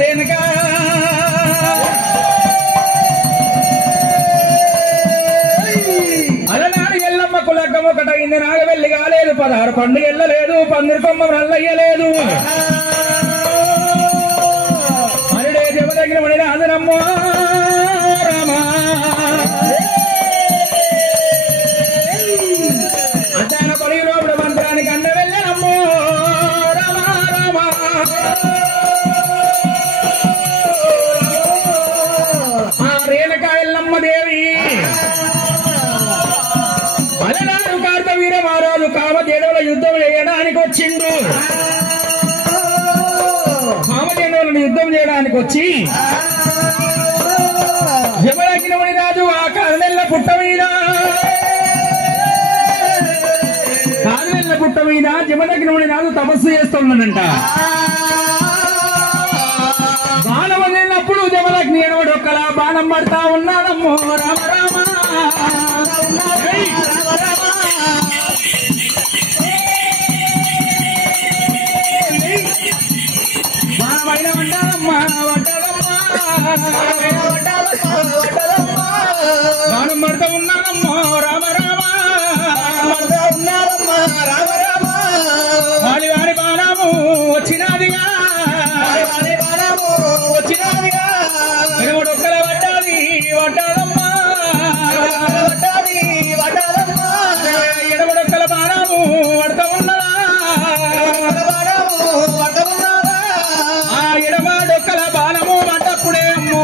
రేణుకా అలనాడు ఎల్లమ్మ కులకం ఒకటైంది నాగవెల్లి కాలేదు 16 పండుగ వెళ్ళలేదు పందిరి కొమ్మ నల్లయ్యలేదు అరుడే జమదగిన మణి రాజనమ్మో రామా అతన కొలిలోపుడు మంత్రానికి అన్న వెళ్ళనమ్మో రామా రామా ఆ రేణుకా ఎల్లమ్మ దేవి అలనాడు కార్తవీర మహారాజు కామధేనువుల యుద్ధం చేయడానికి వచ్చిండు కామధేనువులను యుద్ధం చేయడానికి వచ్చి జమదగ్ని రాజు ఆ కారణెల్ల పుట్ట మీద జమదగ్ని రాజు తపస్సు చేస్తున్నాడంట బాణం వదిలినప్పుడు జమదగ్ని ఎనవడు ఒక్కలా బాణం పడతా ఉన్నాడమ్మో రామ రామ బాణమైన వడ్డాలమ్మా వడ్డాలమ్మా బాణం పడతా ఉన్నాడమ్మో రామ రామ వారి బాణము వచ్చినాదిగా ఒక్కల వడ్డాది వడ్డాలమ్మా ఎడమడొక్కల బాణము పడతా ఉన్నదా ఆ ఎడమడొక్కల బాణము పడ్డప్పుడే అమ్మో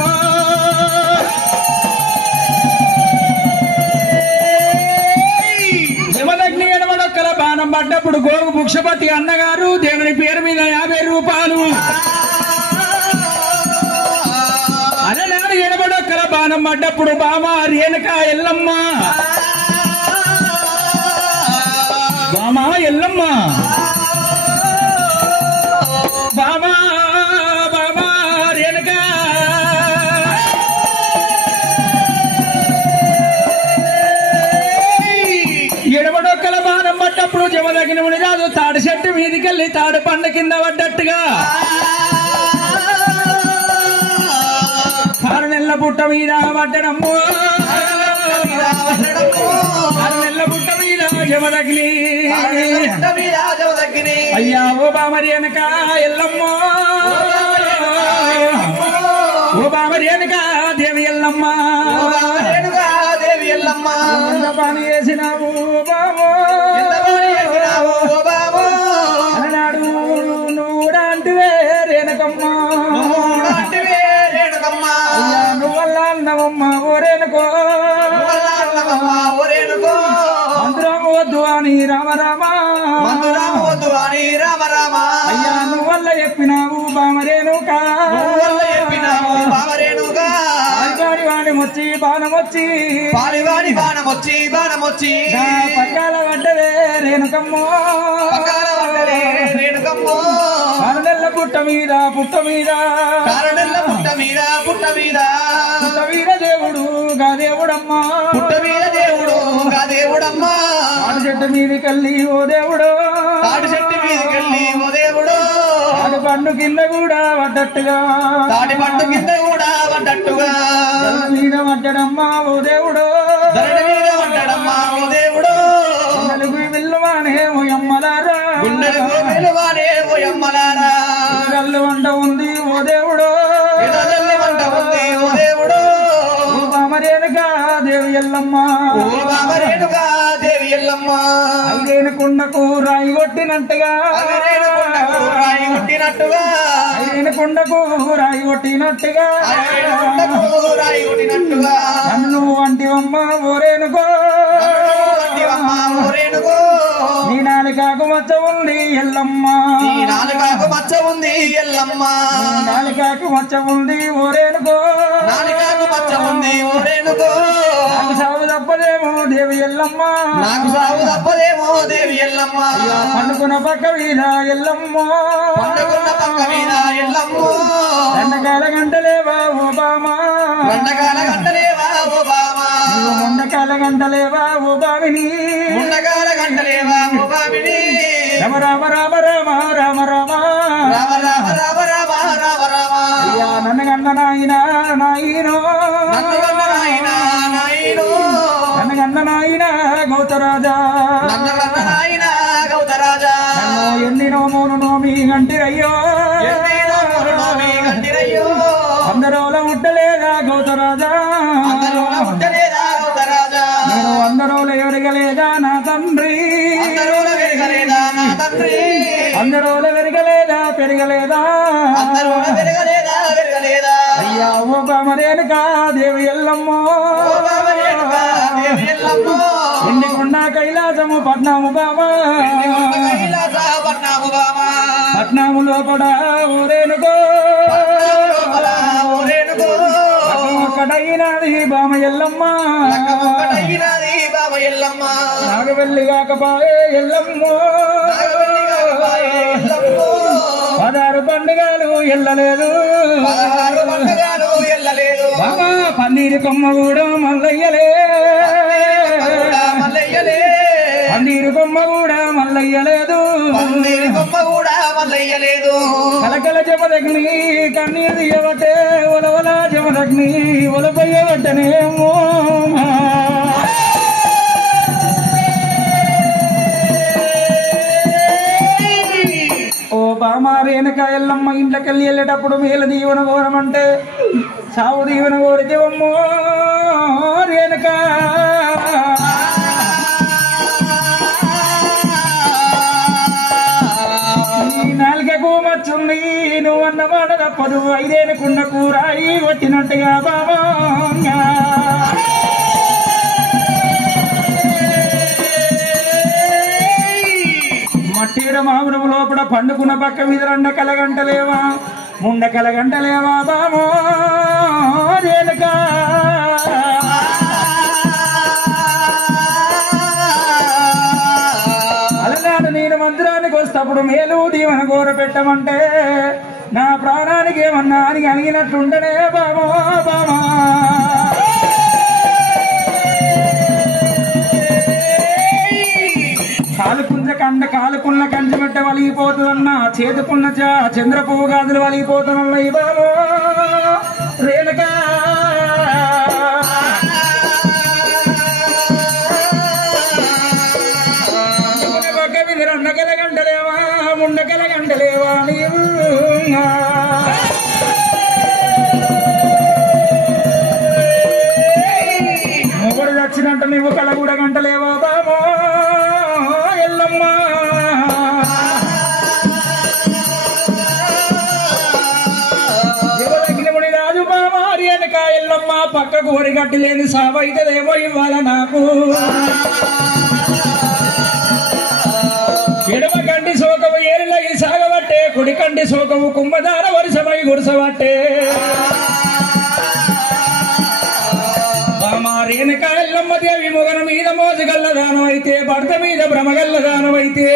జమదగ్ని ఎడమడొక్కల బాణం పడ్డప్పుడు గోగు భుక్షపతి అన్నగారు దేవుని పేరు మీద 50 రూపాయలు అలనాడు ఎడమడొక్కల బాణం పడ్డప్పుడు బామా రేణుకా ఎల్లమ్మ బామా ఎల్లమ్మ బామా బామా రేణుకా ఎడమడొక్కల బాణం పడ్డప్పుడు జమదగ్ని రాజు తాడి చెట్టు మీదికెళ్ళి తాడు పండ కింద పడ్డట్టుగా కారణెల్ల పుట్ట మీద పడ్డడమ్మో కారణెల్ల పుట్ట మీద జమదగ్ని అయ్యా ఓ బామరి వెనక ఎల్లమ్మో ఓ బామరి వెనక దేవి ఎల్లమ్మ పని చేసినావు బాబో అన్నాడు నువ్వుడంటివే రేణుకమ్మ నువ్వల్ల అన్నవమ్మ ఓరేనుకో మంత్రం వద్దు అని రామ రామ అయ్యా నువ్వల్ల చెప్పినావు బామరేణుకా వాడి వచ్చి బాణమొచ్చి పక్కాల పడ్డదే రేణుకమ్మో కారణెల్ల పుట్ట మీద పుట్ట వీర దేవుడు గా దేవుడమ్మా తాడి చెట్టు మీదికెళ్ళి ఓ దేవుడు తాడి పండు కింద కూడా పడ్డట్టుగా మీద పడ్డడమ్మా ఓ దేవుడు నలుగు విల్లువానే ఓ అమ్మలారా గల్లు వంట ఉంది ఓ దేవుడు బామరేణుగా దేవి ఎల్లమ్మ ఐదేను కుండకు రాయి కొట్టినట్టుగా ఐదేను కుండకు రాయి కొట్టినట్టుగా నన్ను వంటివమ్మ ఓరేనుకో నీ నాలుకాకు మచ్చ ఉంది ఎల్లమ్మ నాలుకాకు మచ్చ ఉంది ఓరేనుకో నాకు సాగు తప్పదేమో దేవి ఎల్లమ్మ పండుకున్న పక్క మీద ఎల్లమ్మ ఎండకాల గంటలేవా ఓ బామా ముండకాల గంటలేవా ఓ బామిని రామ రామ రామ రామ రామ రామ రామ రామ రామ రామ రామ రామ అయ్యా నన్ను కన్న నాయన నాయనో నన్ను కన్న నాయన నాయనో నన్ను కన్న నాయన గౌతరాజా నన్ను కన్న నాయన గౌతరాజా ఎన్ని నోములు నోమి గంటిరయ్యో ఎన్ని నోములు నోమి గంటిరయ్యో అందరోల ముట్టలేదా గౌతరాజా అందరోల ముట్టలేదా గౌతరాజా నేను అందరోల ఎరగలేదా నా తండ్రి అందరోల ఎరగలేదా నా తండ్రి అందరోల వెరగలేదా పెరగలేదా అందరోల పెరగలేదా పెరగలేదా అయ్యా ఓ బామరేనుకా దేవి ఎల్లమ్మ ఎండికొండ కైలాసము పట్నాము బామా పట్నాము లోపల ఊరేనుకో ఒక్కటైనది బామ ఎల్లమ్మ నాగవెల్లి కాకపాయే ఎల్లమ్మ 16 పండుగలు ఎల్లలేదు బామ పన్నీరు కొమ్మ కూడా మల్లయ్యలే పన్నీరు కొమ్మ కూడా మల్లయ్యలేదు కలకల జమదగ్ని కన్నీరు తీయబట్టే ఒలవల జమదగ్ని ఒలపయ్యబట్టనేమో ఓ బామా రేణుక ఎల్లమ్మ ఇంట్లోకెళ్ళి వెళ్ళేటప్పుడు మేలు దీవెన కోరమంటే సావు దీవెన కోరితేవమ్మో రేణుక నాలుగకు మచ్చుంది నువ్వన్న మాట తప్పదు ఐదేనుకున్న కూరాయి వచ్చినట్టుగా బాబా మట్టిడ మామిడం లోపల పండుకున్న పక్క మీద రెండ కలగంటలేవా ముండ కలగంటలేవా బామో రేణుకా అలనాడు నేను మందిరానికి వస్తప్పుడు మేలు దీవెన గోర పెట్టమంటే నా ప్రాణానికి ఏమన్నా అని అలిగినట్లుంటనే బామో బామా కాలుకున్న కంచెమెట్ట వలిగిపోతుందన్నా చేతుకున్న చంద్రపువ్వు గాజులు వలిగిపోతున్నా ఈ బాబో రేణుకా పక్క మీద రెండగల గంటలేవా ముండగల గంటలేవా నీవు మొగడు చచ్చినట్టు నువ్వు కళ కూడా గంటలేవా బాబో ఎల్లమ్మ దేవదగ్నిముని రాజు బామారి వెనక ఎల్లమ్మ పక్కకు ఒరిగట్టి లేని సావైతదేమో ఇవ్వాల నాకు ఎడమ కంటి శోకము ఏరిలై సాగబట్టే కుడి కంటి శోకము కుంభదార వరుసమై గురుసబట్టే రేణుక ఎల్లమ్మ దేవి మొగన మీద మోజగల్లదానం అయితే భర్త మీద భ్రమగల్లదానం అయితే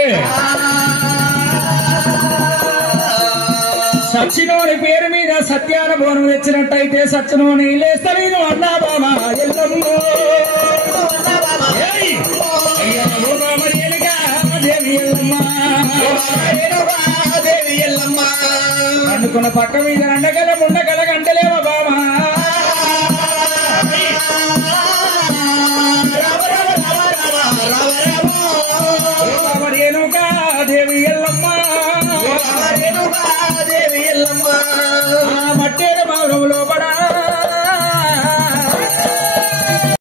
సచ్చినోని పేరు మీద సత్యాన బోనం తెచ్చినట్టయితే సచ్చినోని లేస్తా నేను అన్నా బామా ఎల్లమ్మ దేవి ఎల్లమ్మ అనుకున్న పక్క మీద రండగల ముండగల గంటలేవా బామా రేణుకా దేవి ఎల్లమ్మ